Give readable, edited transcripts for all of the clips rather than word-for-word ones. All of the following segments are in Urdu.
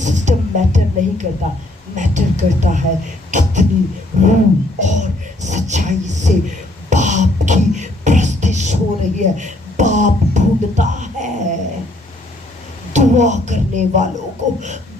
سسٹم میٹر نہیں کرتا، میٹر کرتا ہے کتنی روح اور سچائی سے باپ کی پرستش ہو رہی ہے. باپ ڈھونڈتا ہے دعا کرنے والوں کو،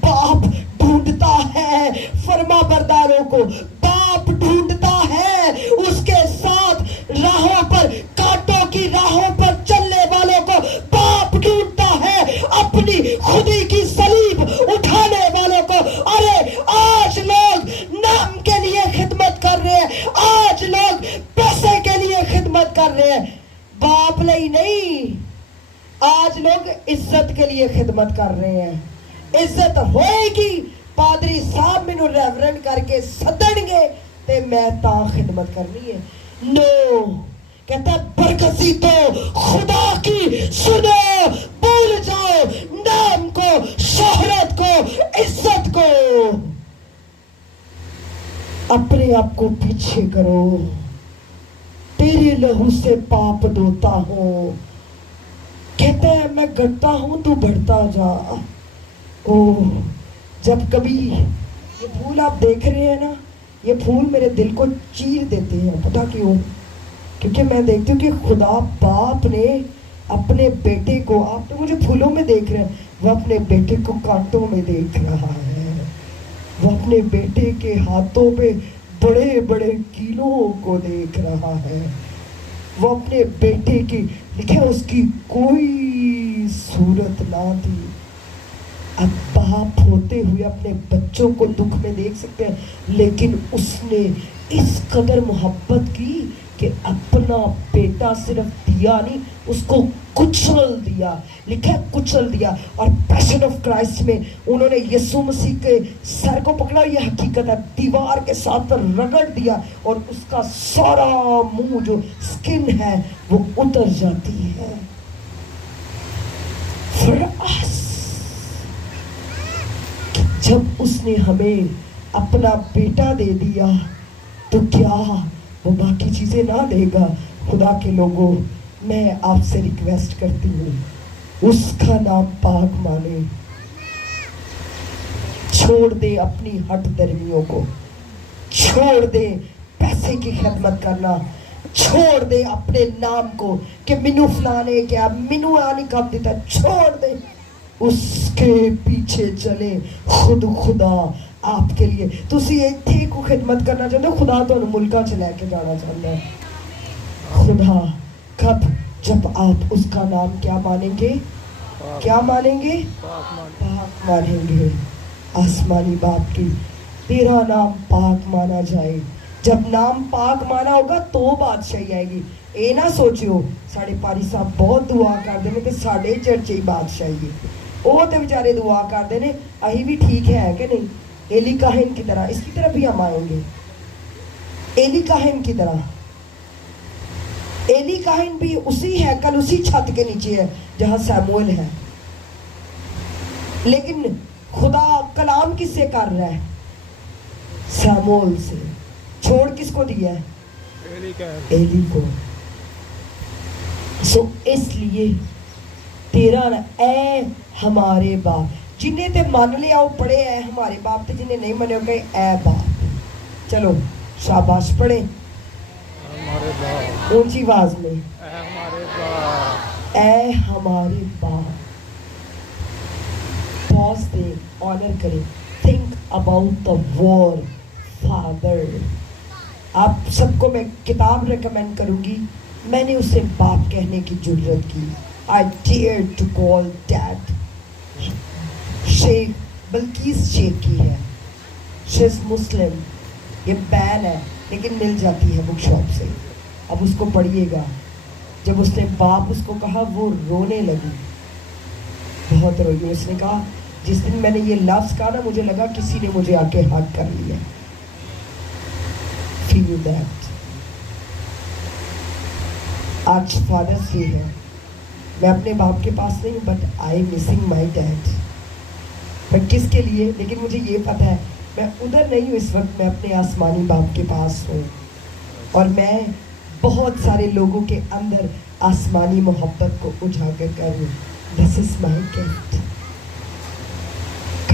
باپ ڈھونڈتا ہے فرما برداروں کو، باپ ڈھونڈتا ہے اس کے ساتھ راہوں پر، کانٹوں کی راہوں پر چلنے والوں کو. باپ ڈھونڈتا ہے اپنی خودی کی صلیب اٹھانے والوں کو. ارے آج لوگ نام کے لیے خدمت کر رہے ہیں، آج لوگ پیسے کے لیے خدمت کر رہے ہیں، باپ نہیں. آج لوگ عزت کے لیے خدمت کر رہے ہیں. عزت ہوئے گی، پادری صاحب مینوں ریورنڈ کر کے سدن گے تے میں تاں خدمت کرنی ہے. نو، کہتا ہے برکسی تو خدا کی سنو، بھول جاؤ نام کو، شہرت کو، عزت کو، اپنے آپ کو پیچھے کرو. تیرے لہو سے پاپ دھوتا ہوں. کہتا ہے میں گڑتا ہوں تو بڑھتا جا. جب کبھی یہ پھول آپ دیکھ رہے ہیں نا، یہ پھول میرے دل کو چیر دیتے ہیں. پتا کیوں؟ کیونکہ میں دیکھتی ہوں کہ خدا باپ نے اپنے بیٹے کو، آپ تو مجھے پھولوں میں دیکھ رہے ہیں، وہ اپنے بیٹے کو کانٹوں میں دیکھ رہا ہے. وہ اپنے بیٹے کے ہاتھوں پہ بڑے بڑے کیلوں کو دیکھ رہا ہے. وہ اپنے بیٹے کی، لکھے اس کی کوئی صورت نہ تھی. اب باپ ہوتے ہوئے اپنے بچوں کو دکھ میں دیکھ سکتے ہیں، لیکن اس نے اس قدر محبت کی کہ اپنا بیٹا صرف دیا نہیں، اس کو کچل دیا. لکھا ہے کچل دیا. اور پیشن آف کرائسٹ میں انہوں نے یسوع مسیح کے سر کو پکڑا، یہ حقیقت ہے، دیوار کے ساتھ رگڑ دیا اور اس کا سارا منہ جو سکن ہے وہ اتر جاتی ہے. For us، جب اس نے ہمیں اپنا بیٹا دے دیا تو کیا وہ باقی چیزیں نہ دے گا؟ خدا کے لوگوں، میں آپ سے ریکویسٹ کرتی ہوں، اس کا نام پاک مانے. چھوڑ دے اپنی ہٹ درمیوں کو، چھوڑ دے پیسے کی خدمت کرنا، چھوڑ دے اپنے نام کو کہ منو فلانے کیا، منو آنی کب دیتا، چھوڑ دے. اس کے پیچھے چلے. خود خدا آپ کے لیے تسی ایتھے کو خدمت کرنا چاہتے ہو، خدا تو ملکہ چلے کے جانا چاہتا ہے. خدا کب؟ جب آپ اس کا نام کیا مانیں گے؟ کیا مانیں گے؟ پاک مانیں گے. آسمانی باپ کی تیرا نام پاک مانا جائے. جب نام پاک مانا ہوگا تو بادشاہی آئے گی. اے نہ سوچو ساڑھے پاری صاحب بہت دعا کر دینے کہ ساڑھے چرچے ہی بادشاہی ہے، وہ تو بیچارے دعا کر دینے، اہی بھی ٹھیک ہے کہ نہیں. ایلی کاہن کی طرح، اس کی طرف بھی ہم آئیں گے. ایلی کاہن کی طرح، ایلی کاہن بھی اسی ہیکل، اسی چھت کے نیچے ہے جہاں سیموئل ہے، لیکن خدا کلام کس سے کر رہا ہے؟ سیموئل سے. چھوڑ کس کو دیا ہے؟ ایلی کو. سو اس لیے تیرا اے ہمارے باپ، جنہیں تے مان لیا وہ پڑھے اے ہمارے باپ، تے جنہیں نہیں مانے کہ اے باپ. چلو شاباش پڑھیں اونچی آواز میں، اے ہمارے باپ. پاز دے، آنر کریں. Think about the word father. آپ سب کو میں کتاب ریکمینڈ کروں گی، میں نے اسے باپ کہنے کی جرت کی. I dare to call dad. شیخ بلقیس شیخ کی ہے، she is Muslim. یہ بین ہے لیکن مل جاتی ہے بک شاپ سے. اب اس کو پڑھیے گا. جب اس نے باپ اس کو کہا وہ رونے لگی، بہت روئی. اس نے کہا جس دن میں نے یہ لفظ کہا نا مجھے لگا کسی نے مجھے آ کے ہاتھ کر لیا. Feel that. آج فادرس ڈے ہے. میں اپنے باپ کے پاس نہیں ہوں، but I missing my dad. میں کس کے لیے؟ لیکن مجھے یہ پتہ ہے میں ادھر نہیں ہوں اس وقت، میں اپنے آسمانی باپ کے پاس ہوں. اور میں بہت سارے لوگوں کے اندر آسمانی محبت کو اجاگر کر رہی ہوں. دس از مائی گفٹ.